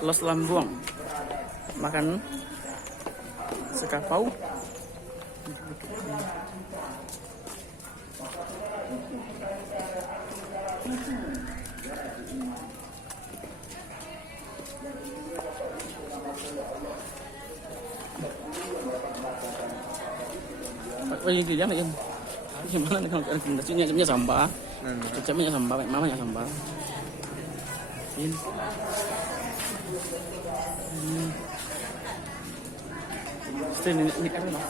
los lambung. Makan sekapau. Oh ini dia nak yang gimana kalau nasinya sampah, kecapnya sampah, mamanya sampah. Ini. Ini kan lah.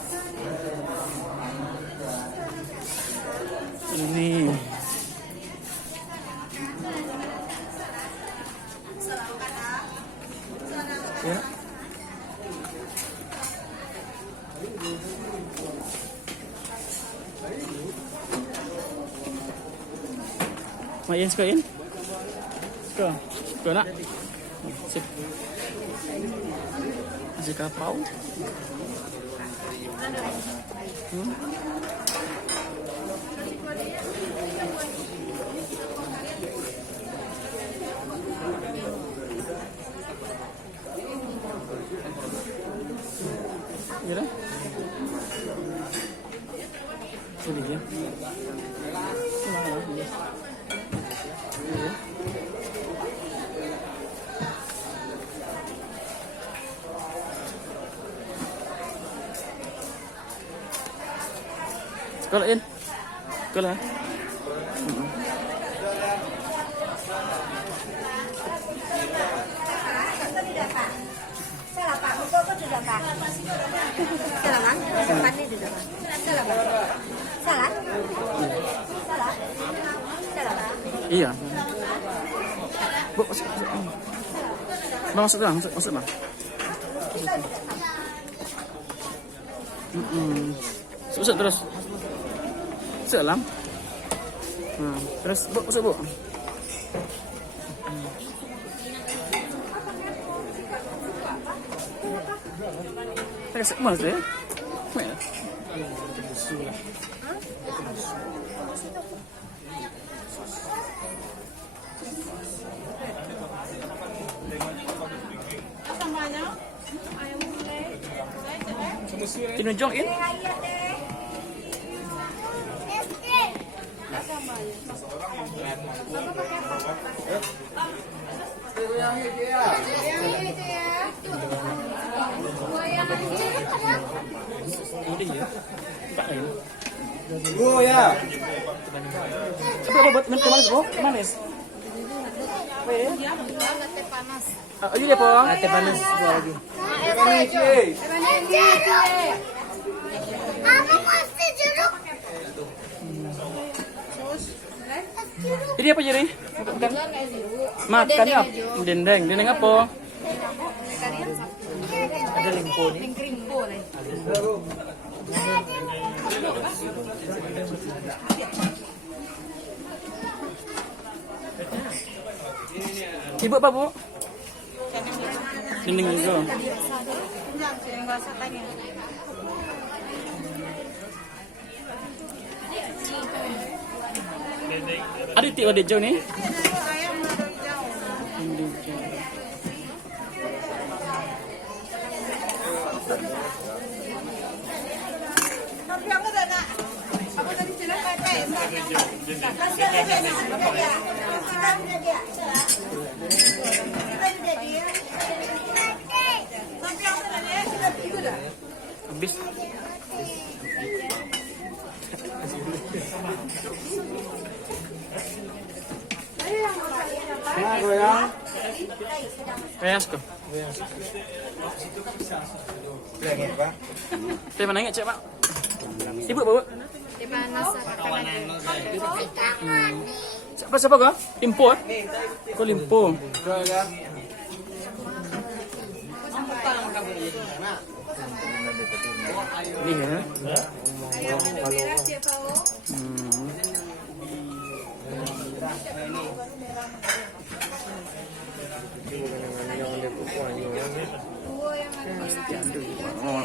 Ini. Ya. Main sekalian. Suka nak? Sip. Masih kapau. Ya dah. Sudah ya. Sekolah in. Sekolah. Salah Pak, betul tidak Pak? Salah kan? Tempatnya di depan. Salah Pak. Salah? Salah? Salah Pak? Iya. Bu, masuk bang, masuk bang. Masuk terus. Selam. Terus bu, masuk bu. Saya semas ya. Mana? Kinunjong in. Oh ya. Apa buat manis bu? Manis. Teh panas. Ayo ya pong. Teh panas lagi. Apa mesti jeruk? Ini apa jadi? Makannya dendeng. Dendeng apa? Ada limpo nih. Krimpo nih. Ibu apa bu? Dendeng juga. Ada tiga hijau nih. Habis. Nah, goyang. Kayak kok. Lagi Pak. Saya mana ingat cek pak? Ibu bawa. Teh panas Siapa kah? Impor? Kau limpo. Goyang. Ini ya.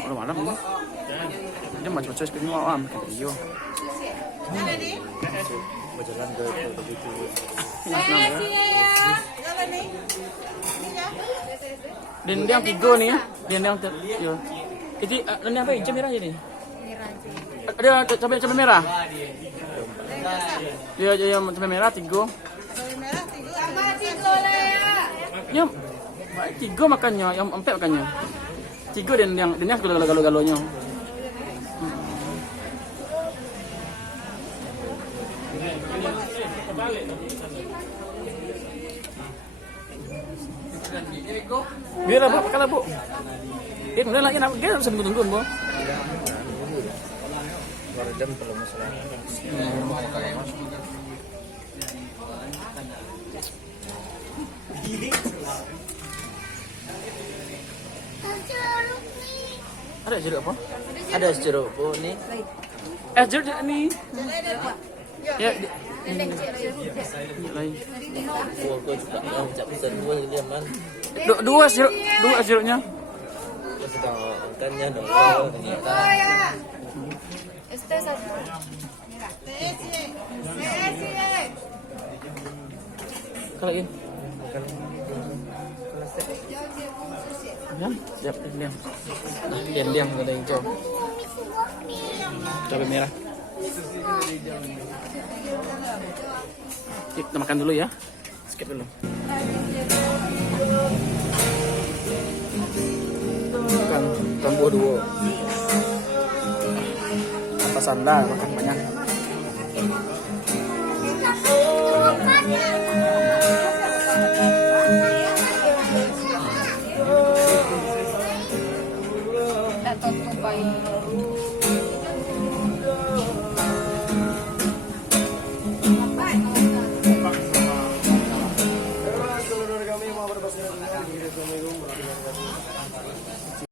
Malam ini. Dia macam-macam seperti malam kata dia. Berjalan ke begitu. Jalan nih. Jalan nih. Ini ya. Dendeng 3 nih. Dendeng yo. Jadi ini apa? Hijau merah jadi. Merah sih. Ada cabai merah. Ya, cabai merah 3. Sama 3 lah ya. Ya, 3 makannya, yang 4 makannya. 3 dendeng galo-galonya. Biar apa kalau Bu? Kemudian lagi nak kita bisa tunggu Bu. Baru jam kalau masalah. Ada jeruk apa? Ada jeruk bu nih. Jeruk ini. Ya, Dendeng jeruk. lain. Gua juga mau cak pesan gua dia man. Dua jeruknya. Gua sedang makannya dong. Ternyata. Este satu. Kalau ini. Makan. Ya, siap dendeng. Dendeng ada hijau. Cabai merah. Kita makan dulu ya. Skip dulu. Makan tambah 2. Apa sandal makan banyak. Datang tumpay. Kami mau berbahasa Indonesia.